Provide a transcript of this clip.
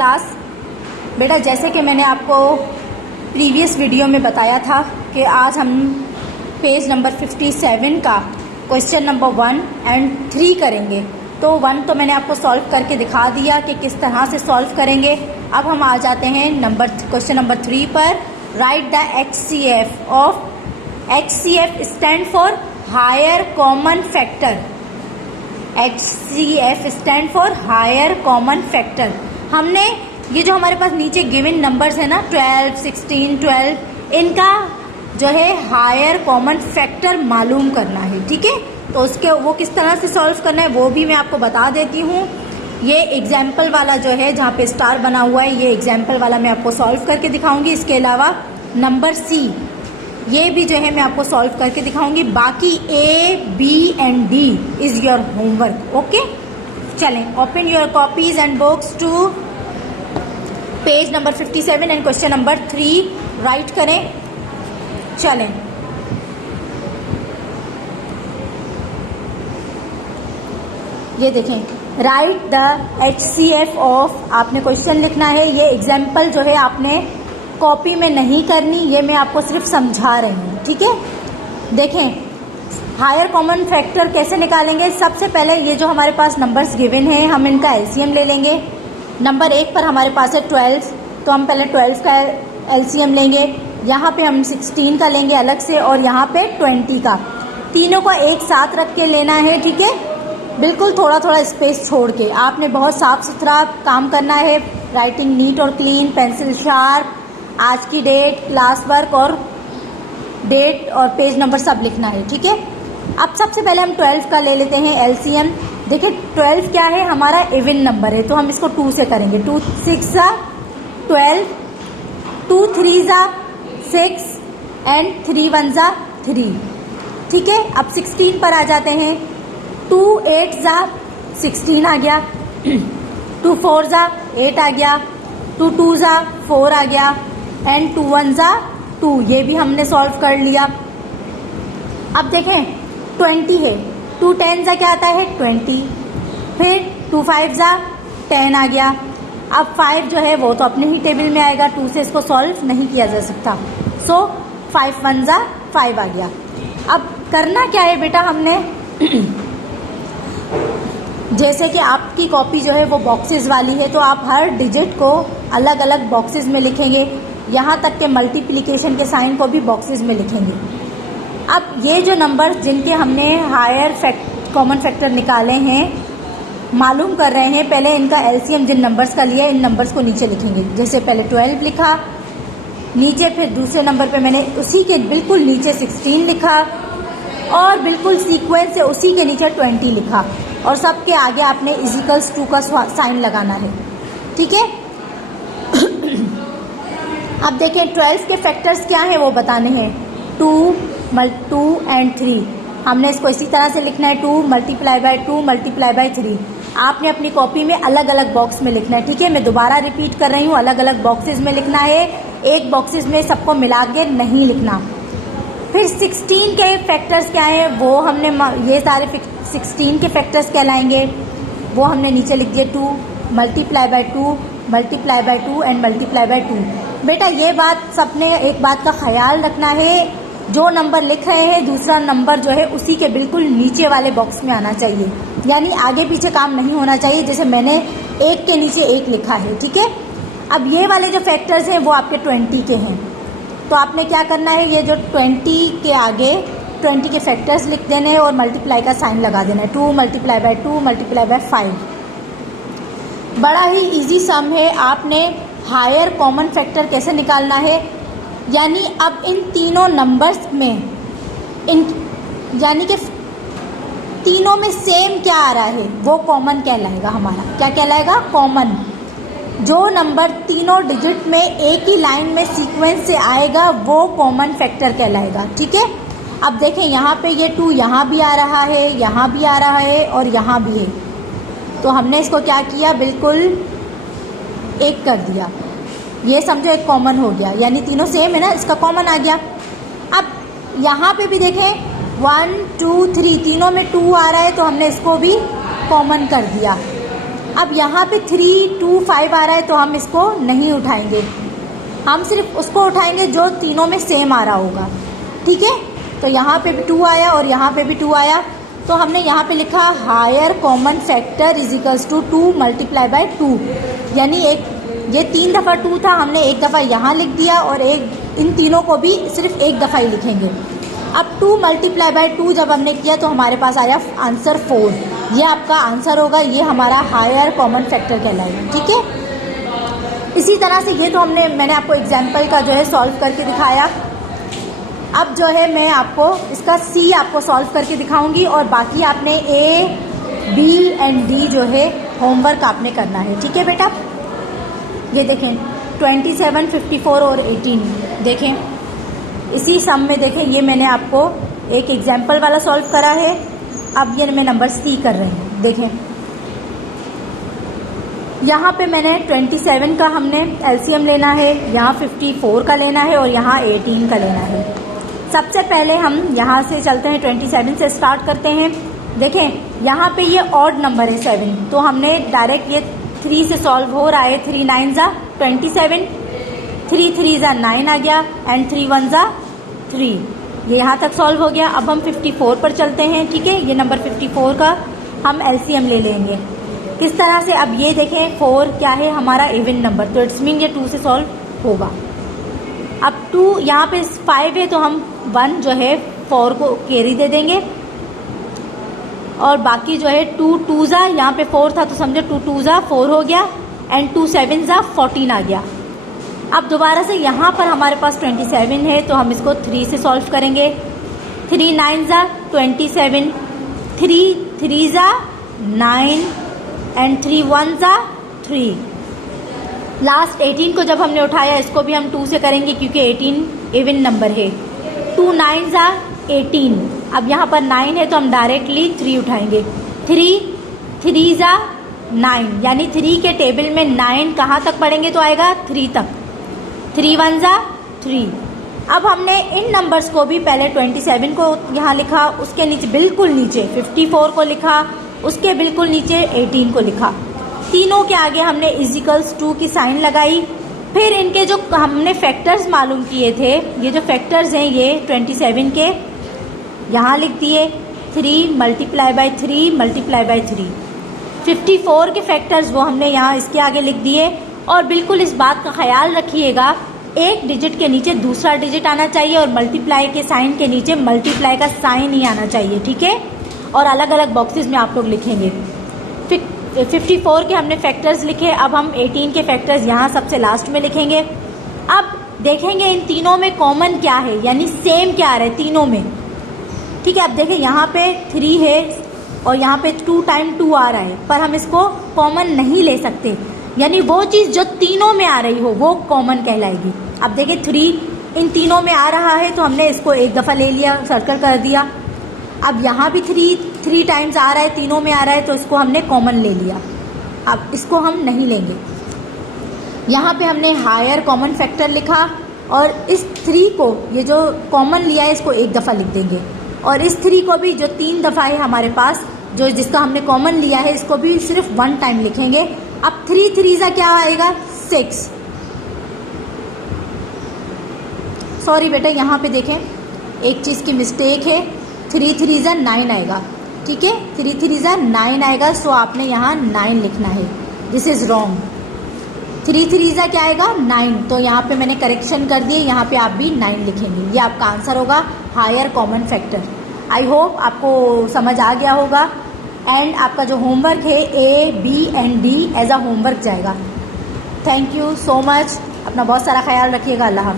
Class. बेटा जैसे कि मैंने आपको प्रीवियस वीडियो में बताया था कि आज हम पेज नंबर 57 का क्वेश्चन नंबर 1 एंड 3 करेंगे। तो 1 तो मैंने आपको सॉल्व करके दिखा दिया कि किस तरह से सॉल्व करेंगे। अब हम आ जाते हैं क्वेश्चन नंबर 3 पर। Write the HCF of HCF stand for higher common factor. HCF stand for higher common factor. हमने ये जो हमारे पास नीचे गिवन नंबर्स है ना 12, 16, 12, इनका जो है हायर कॉमन फैक्टर मालूम करना है। ठीक है, तो उसके वो किस तरह से सॉल्व करना है वो भी मैं आपको बता देती हूँ। ये एग्जाम्पल वाला जो है जहाँ पे स्टार बना हुआ है, ये एग्जाम्पल वाला मैं आपको सॉल्व करके दिखाऊंगी। इसके अलावा नंबर C ये भी जो है मैं आपको सॉल्व करके दिखाऊंगी। बाकी A, B and D is your homework. Okay, चलें, open your copies and books to page number 57 and question number 3 write करें। चलें, ये देखें, राइट द HCF ऑफ, आपने क्वेश्चन लिखना है। ये एग्जाम्पल जो है आपने कॉपी में नहीं करनी, ये मैं आपको सिर्फ समझा रही हूँ। ठीक है, देखें हायर कॉमन फैक्टर कैसे निकालेंगे। सबसे पहले ये जो हमारे पास नंबर्स गिवन हैं हम इनका LCM ले लेंगे। नंबर 1 पर हमारे पास है 12, तो हम पहले 12 का LCM लेंगे। यहाँ पे हम 16 का लेंगे अलग से और यहाँ पे 20 का। तीनों को एक साथ रख के लेना है। ठीक है, बिल्कुल थोड़ा थोड़ा स्पेस छोड़ के। आपने बहुत साफ सुथरा काम करना है, राइटिंग नीट और क्लीन, पेंसिल शार्प, आज की डेट, क्लास वर्क और डेट और पेज नंबर सब लिखना है। ठीक है, अब सबसे पहले हम 12 का ले लेते हैं LCM। देखिए 12 क्या है, हमारा इवन नंबर है, तो हम इसको 2 से करेंगे। 2 6 12, 2 3 6 एंड 3 1 3। ठीक है, अब 16 पर आ जाते हैं। 2 8 16 आ गया, 2 4 8 आ गया, 2 2 4 आ गया एंड 2 1 2। ये भी हमने सॉल्व कर लिया। अब देखें 20 है, 2 10 क्या आता है 20, फिर 2 5 10 आ गया। अब 5 जो है वो तो अपने ही टेबल में आएगा, 2 से इसको सॉल्व नहीं किया जा सकता। सो 5 1 5 आ गया। अब करना क्या है बेटा, हमने जैसे कि आपकी कॉपी जो है वो बॉक्सेस वाली है, तो आप हर डिजिट को अलग अलग बॉक्सेस में लिखेंगे। यहाँ तक के मल्टीप्लिकेशन के साइन को भी बॉक्सेस में लिखेंगे। अब ये जो नंबर जिनके हमने हायर कॉमन फैक्टर निकाले हैं, मालूम कर रहे हैं, पहले इनका LCM जिन नंबर्स का लिया इन नंबर्स को नीचे लिखेंगे। जैसे पहले 12 लिखा नीचे, फिर दूसरे नंबर पे मैंने उसी के बिल्कुल नीचे 16 लिखा और बिल्कुल सीक्वेंस से उसी के नीचे 20 लिखा और सबके आगे आपने =2 का साइन लगाना है। ठीक है, अब देखें 12 के फैक्टर्स क्या हैं वो बताने हैं। 2 एंड 3, हमने इसको इसी तरह से लिखना है। 2 × 2 × 3। आपने अपनी कॉपी में अलग अलग बॉक्स में लिखना है। ठीक है, मैं दोबारा रिपीट कर रही हूँ, अलग अलग बॉक्सेस में लिखना है, एक बॉक्सेस में सबको मिला के नहीं लिखना। फिर 16 के फैक्टर्स क्या हैं वो हमने, ये सारे 16 के फैक्टर्स कहलाएंगे, वो हमने नीचे लिख दिए। 2 × 2 × 2 एंड × 2। बेटा ये बात सबने एक बात का ख्याल रखना है, जो नंबर लिख रहे हैं दूसरा नंबर जो है उसी के बिल्कुल नीचे वाले बॉक्स में आना चाहिए, यानी आगे पीछे काम नहीं होना चाहिए। जैसे मैंने 1 के नीचे 1 लिखा है। ठीक है, अब ये वाले जो फैक्टर्स हैं वो आपके 20 के हैं, तो आपने क्या करना है, ये जो 20 के आगे 20 के फैक्टर्स लिख देने हैं और मल्टीप्लाई का साइन लगा देना है। 2 × 2 × 5। बड़ा ही इजी सम है। आपने हायर कॉमन फैक्टर कैसे निकालना है, यानी अब इन तीनों नंबर्स में यानी कि तीनों में सेम क्या आ रहा है वो कॉमन कहलाएगा हमारा। क्या कहलाएगा, कॉमन। जो नंबर तीनों डिजिट में एक ही लाइन में सीक्वेंस से आएगा वो कॉमन फैक्टर कहलाएगा। ठीक है, अब देखें यहाँ पे ये 2 यहाँ भी आ रहा है, यहाँ भी आ रहा है और यहाँ भी है, तो हमने इसको क्या किया, बिल्कुल एक कर दिया। ये समझो एक कॉमन हो गया, यानी तीनों सेम है ना, इसका कॉमन आ गया। अब यहाँ पे भी देखें 1 2 3 तीनों में 2 आ रहा है, तो हमने इसको भी कॉमन कर दिया। अब यहाँ पे 3, 2, 5 आ रहा है तो हम इसको नहीं उठाएंगे, हम सिर्फ उसको उठाएंगे जो तीनों में सेम आ रहा होगा। ठीक है, तो यहाँ पे भी 2 आया और यहाँ पे भी 2 आया, तो हमने यहाँ पे लिखा higher common factor is equals to 2 multiply by 2, यानी ये 3 दफ़ा 2 था, हमने एक दफ़ा यहाँ लिख दिया और इन तीनों को भी सिर्फ एक दफ़ा ही लिखेंगे। अब 2 मल्टीप्लाई बाय 2 जब हमने किया तो हमारे पास आया आंसर 4, ये आपका आंसर होगा, ये हमारा हायर कॉमन फैक्टर कहलाएगा। ठीक है, इसी तरह से ये तो मैंने आपको एग्जाम्पल का जो है सॉल्व करके दिखाया। अब जो है मैं आपको इसका C आपको सॉल्व करके दिखाऊंगी और बाकी आपने A, B एंड D जो है होमवर्क आपने करना है। ठीक है बेटा, ये देखें 27, 54 और 18 देखें, इसी सम में देखें ये मैंने आपको एक एग्जाम्पल वाला सॉल्व करा है। अब ये मैं नंबर C कर रहे हैं। देखें यहाँ पे मैंने 27 का हमने LCM लेना है, यहाँ 54 का लेना है और यहाँ 18 का लेना है। सबसे पहले हम यहाँ से चलते हैं, 27 से स्टार्ट करते हैं। देखें यहाँ पे ये ऑड नंबर है 7, तो हमने डायरेक्ट ये 3 से सॉल्व हो रहा है। 3 9 ज़ा 27, 3 3 ज़ा 9 आ गया एंड 3 1 ज़ा 3, ये यहाँ तक सॉल्व हो गया। अब हम 54 पर चलते हैं। ठीक है, ये नंबर 54 का हम LCM ले लेंगे। किस तरह से, अब ये देखें 4 क्या है हमारा इवन नंबर, तो इट्स मीन ये 2 से सॉल्व होगा। अब 2 यहाँ पे 5 है तो हम 1 जो है 4 को कैरी दे देंगे और बाकी जो है 2 2 ज़ा, यहाँ पे 4 था तो समझो 2 2 ज़ा 4 हो गया एंड 2 7 ज़ा 14 आ गया। अब दोबारा से यहाँ पर हमारे पास 27 है तो हम इसको 3 से सॉल्व करेंगे। 3 9 ज़ा 27, 3 3 ज़ा 9 एंड 3 1 ज़ा 3। लास्ट 18 को जब हमने उठाया इसको भी हम 2 से करेंगे क्योंकि 18 इवन नंबर है। 2 9 ज़ा 18, अब यहाँ पर 9 है तो हम डायरेक्टली 3 उठाएंगे। 3 3 ज़ा 9, यानी 3 के टेबल में 9 कहाँ तक पढ़ेंगे तो आएगा 3 तक। 3 1 ज़ा 3। अब हमने इन नंबर्स को भी पहले 27 को यहाँ लिखा, उसके नीचे बिल्कुल नीचे 54 को लिखा, उसके बिल्कुल नीचे 18 को लिखा। तीनों के आगे हमने इजिकल्स 2 की साइन लगाई। फिर इनके जो हमने फैक्टर्स मालूम किए थे, ये जो फैक्टर्स हैं ये 27 के यहाँ लिख दिए, 3 मल्टीप्लाई बाय 3 मल्टीप्लाई बाय 3। 54 के फैक्टर्स वो हमने यहाँ इसके आगे लिख दिए। और बिल्कुल इस बात का ख्याल रखिएगा, एक डिजिट के नीचे दूसरा डिजिट आना चाहिए और मल्टीप्लाई के साइन के नीचे मल्टीप्लाई का साइन ही आना चाहिए। ठीक है, और अलग अलग बॉक्सेस में आप लोग लिखेंगे। 54 के हमने फैक्टर्स लिखे, अब हम 18 के फैक्टर्स यहाँ सबसे लास्ट में लिखेंगे। अब देखेंगे इन तीनों में कॉमन क्या है, यानी सेम क्या आ रहा है तीनों में। ठीक है, अब देखें यहाँ पे 3 है और यहाँ पे 2 टाइम 2 आ रहा है, पर हम इसको कॉमन नहीं ले सकते, यानी वो चीज़ जो तीनों में आ रही हो वो कॉमन कहलाएगी। अब देखें 3 इन तीनों में आ रहा है तो हमने इसको एक दफ़ा ले लिया, सर्कल कर दिया। अब यहाँ भी 3 टाइम्स आ रहा है, तीनों में आ रहा है तो इसको हमने कॉमन ले लिया, अब इसको हम नहीं लेंगे। यहाँ पे हमने हायर कॉमन फैक्टर लिखा और इस 3 को, ये जो कॉमन लिया है इसको एक दफ़ा लिख देंगे और इस 3 को भी जो 3 दफ़ा है हमारे पास, जो जिसका हमने कॉमन लिया है इसको भी सिर्फ 1 टाइम लिखेंगे। अब 3 3 ज़ा क्या आएगा 6। सॉरी बेटा, यहाँ पे देखें एक चीज़ की मिस्टेक है, 3 3 ज़ा 9 आएगा। ठीक है, 3 3 ज़ा 9 आएगा, सो आपने यहाँ 9 लिखना है, दिस इज़ रॉन्ग। 3 3 ज़ा क्या आएगा 9, तो यहाँ पे मैंने करेक्शन कर दिए, यहाँ पे आप भी 9 लिखेंगे, ये आपका आंसर होगा higher common factor. I hope आपको समझ आ गया होगा। एंड आपका जो होमवर्क है A, B and D as a homework जाएगा। थैंक यू सो मच, अपना बहुत सारा ख्याल रखिएगा। अल्लाह हाफ़िज़।